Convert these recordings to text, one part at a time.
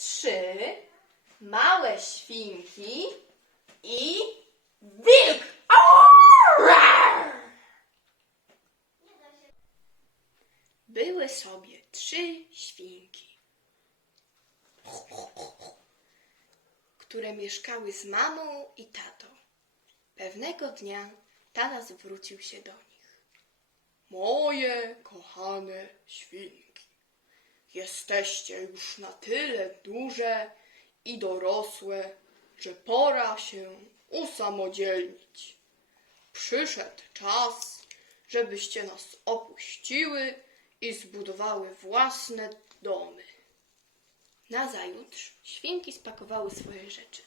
trzy małe świnki i wilk. Były sobie trzy świnki, które mieszkały z mamą i tatą. Pewnego dnia tata zwrócił się do nich. Moje kochane świnki, jesteście już na tyle duże i dorosłe, że pora się usamodzielnić. Przyszedł czas, żebyście nas opuściły i zbudowały własne domy. Nazajutrz świnki spakowały swoje rzeczy.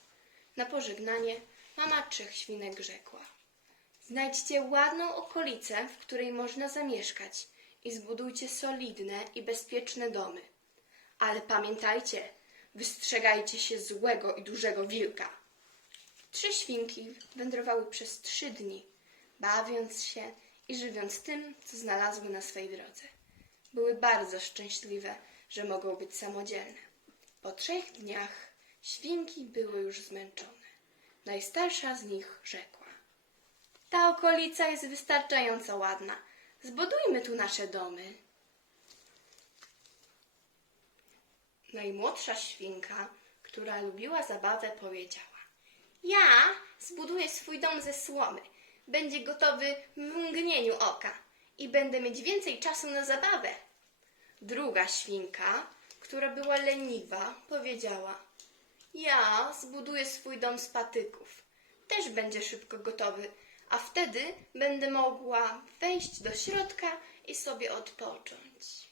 Na pożegnanie mama trzech świnek rzekła: Znajdźcie ładną okolicę, w której można zamieszkać i zbudujcie solidne i bezpieczne domy. Ale pamiętajcie, wystrzegajcie się złego i dużego wilka. Trzy świnki wędrowały przez trzy dni, bawiąc się i żywiąc tym, co znalazły na swej drodze. Były bardzo szczęśliwe, że mogą być samodzielne. Po trzech dniach świnki były już zmęczone. Najstarsza z nich rzekła: Ta okolica jest wystarczająco ładna. Zbudujmy tu nasze domy. Najmłodsza świnka, która lubiła zabawę, powiedziała: Ja zbuduję swój dom ze słomy. Będzie gotowy w mgnieniu oka i będę mieć więcej czasu na zabawę. Druga świnka, która była leniwa, powiedziała: Ja zbuduję swój dom z patyków. Też będzie szybko gotowy, a wtedy będę mogła wejść do środka i sobie odpocząć.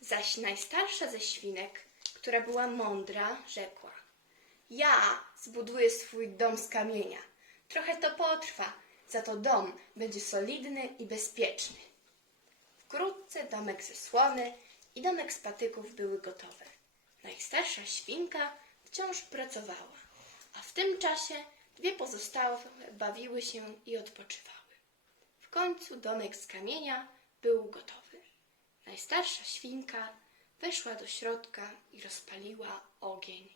Zaś najstarsza ze świnek, która była mądra, rzekła: Ja zbuduję swój dom z kamienia. Trochę to potrwa, za to dom będzie solidny i bezpieczny. Wkrótce domek ze słomy i domek z patyków były gotowe. Najstarsza świnka wciąż pracowała, a w tym czasie dwie pozostałe bawiły się i odpoczywały. W końcu domek z kamienia był gotowy. Najstarsza świnka weszła do środka i rozpaliła ogień.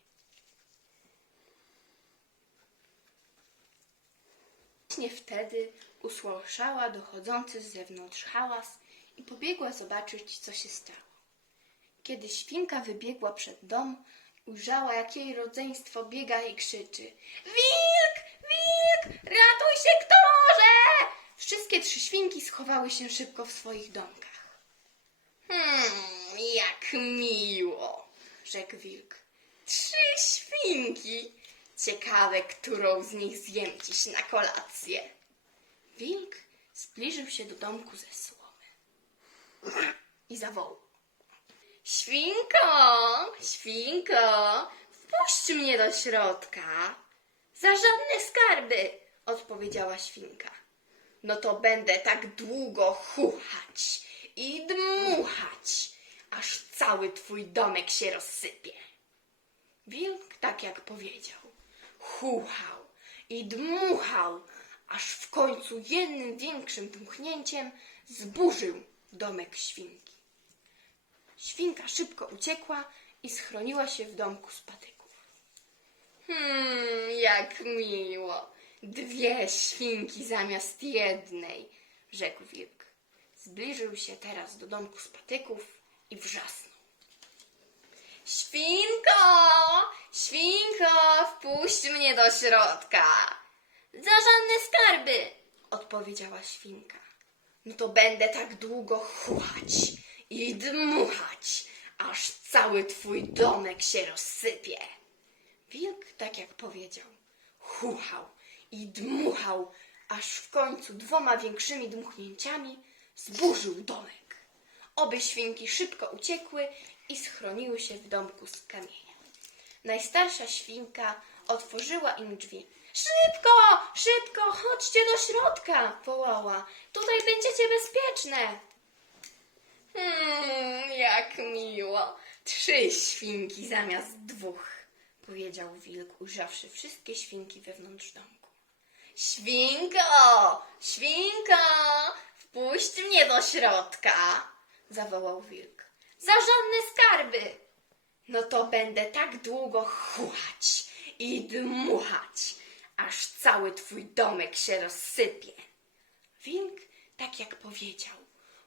Właśnie wtedy usłyszała dochodzący z zewnątrz hałas i pobiegła zobaczyć, co się stało. Kiedy świnka wybiegła przed dom, ujrzała, jak jej rodzeństwo biega i krzyczy: Wilk! Wilk! Ratuj się, ktorze! Wszystkie trzy świnki schowały się szybko w swoich domkach. Hmm, jak miło, rzekł wilk. Trzy świnki. Ciekawe, którą z nich zjem dziś na kolację. Wilk zbliżył się do domku ze słomy i zawołał. Świnko, świnko, wpuść mnie do środka. Za żadne skarby, odpowiedziała świnka. No to będę tak długo chuchać i dmuchać, aż cały twój domek się rozsypie. Wilk tak jak powiedział. Chuchał i dmuchał, aż w końcu jednym większym dmuchnięciem zburzył domek świnki. Świnka szybko uciekła i schroniła się w domku z patyków. Hmm, jak miło. Dwie świnki zamiast jednej, rzekł wilk. Zbliżył się teraz do domku z patyków i wrzasnął. Świnko! Świnko, wpuść mnie do środka. Za żadne skarby, odpowiedziała świnka. No to będę tak długo chuchać i dmuchać, aż cały twój domek się rozsypie. Wilk, tak jak powiedział, chuchał i dmuchał, aż w końcu dwoma większymi dmuchnięciami zburzył domek. Obie świnki szybko uciekły i schroniły się w domku z kamienia. Najstarsza świnka otworzyła im drzwi. Szybko, szybko, chodźcie do środka, wołała. Tutaj będziecie bezpieczne. Hmm, jak miło. Trzy świnki zamiast dwóch, powiedział wilk, ujrzawszy wszystkie świnki wewnątrz domku. Świnko, świnko, wpuść mnie do środka, zawołał wilk. Za żadne skarby. no to będę tak długo chuchać i dmuchać, aż cały twój domek się rozsypie. Wilk, tak jak powiedział,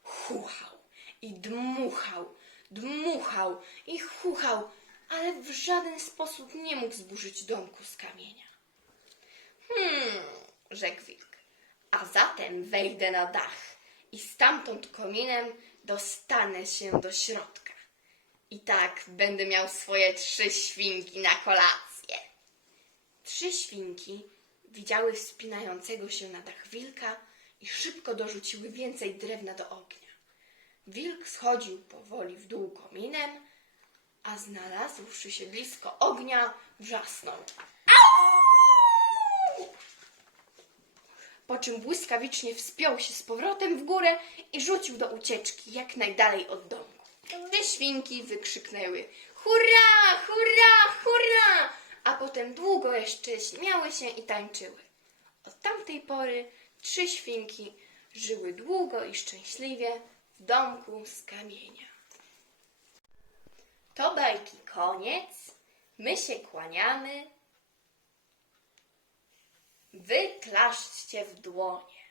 chuchał i dmuchał, dmuchał i chuchał, ale w żaden sposób nie mógł zburzyć domku z kamienia. Hmm, rzekł wilk. A zatem wejdę na dach i stamtąd kominem dostanę się do środka. I tak będę miał swoje trzy świnki na kolację. Trzy świnki widziały wspinającego się na dach wilka i szybko dorzuciły więcej drewna do ognia. Wilk schodził powoli w dół kominem, a znalazłszy się blisko ognia, wrzasnął. Po czym błyskawicznie wspiął się z powrotem w górę i rzucił do ucieczki jak najdalej od domku. Dwie świnki wykrzyknęły hurra, hurra, hurra, a potem długo jeszcze śmiały się i tańczyły. Od tamtej pory trzy świnki żyły długo i szczęśliwie w domku z kamienia. To bajki koniec. My się kłaniamy. Wy klaszczcie w dłonie.